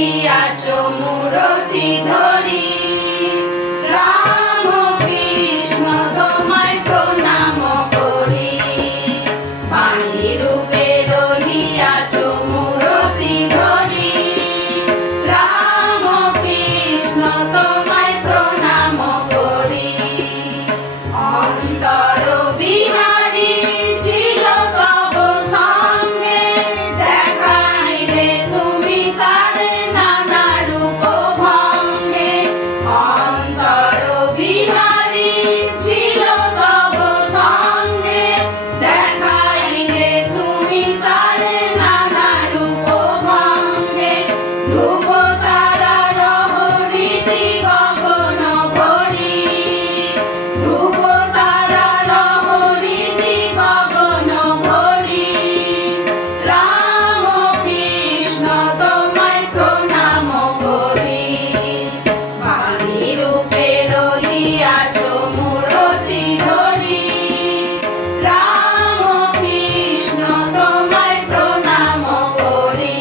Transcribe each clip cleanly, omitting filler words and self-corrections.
রহিয়াছ মূরতি ধরি। রাম কৃষ্ণ তোমায় প্রণাম করি। বাণী রূপে রহিয়াছ মূরতি ধরি। রাম কৃষ্ণ তোমায় প্রণাম করি। অন্তর বিহারী ছিল তব সঙ্গে, দেখাইলে তুমি তারে নানা রূপ ভঙ্গে। অন্তর বিহারী ছিল তব সঙ্গে, দেখাইলে তুমি তারে নানা রূপ ভঙ্গে। ধ্রুব তারার হরিতি গগন ভরি। ধ্রুব তারার হরিতি গগন ভরি। রাম কৃষ্ণ তোমায় প্রণাম করি। বাণী রূপে রহিয়াছ মূরতি ধরি। রাম কৃষ্ণ তোমায় প্রণাম করি।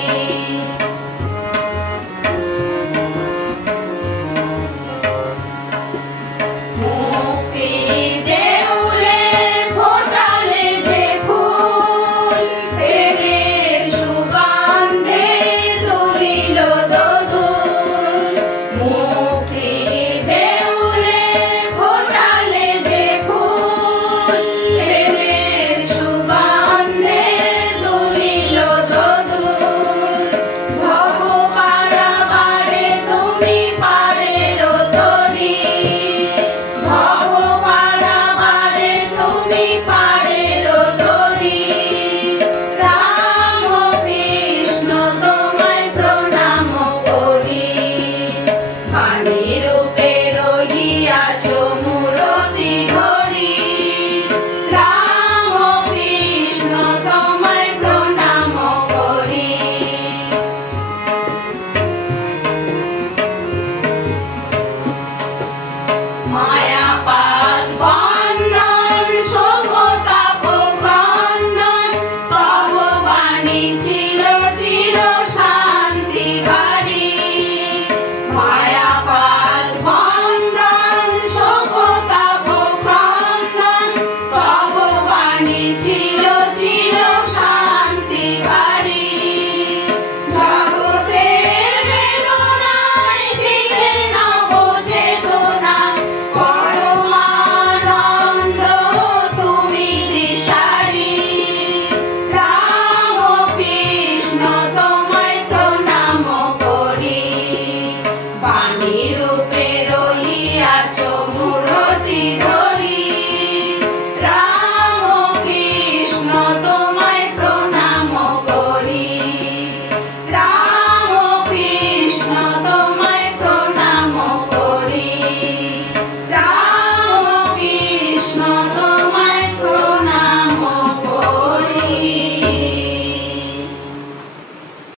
মুক্তির দেউলে ফোটালে যে ফুল, প্রেমের সুগন্ধে দুলিল দোদুল। মুক্তির দেউলে ফোটালে যে ফুল, প্রেমের সুগন্ধে দুলিল দোদুল। ভব পারাবারে তুমি পারের তরি। ভব পারাবারে তুমি পারের তরি। রাম কৃষ্ণ তোমায় প্রণাম করি। বাণী রূপে রহিয়াছ মূরতি ধরি। রাম কৃষ্ণ তোমায় প্রণাম করি। মায়া পাশ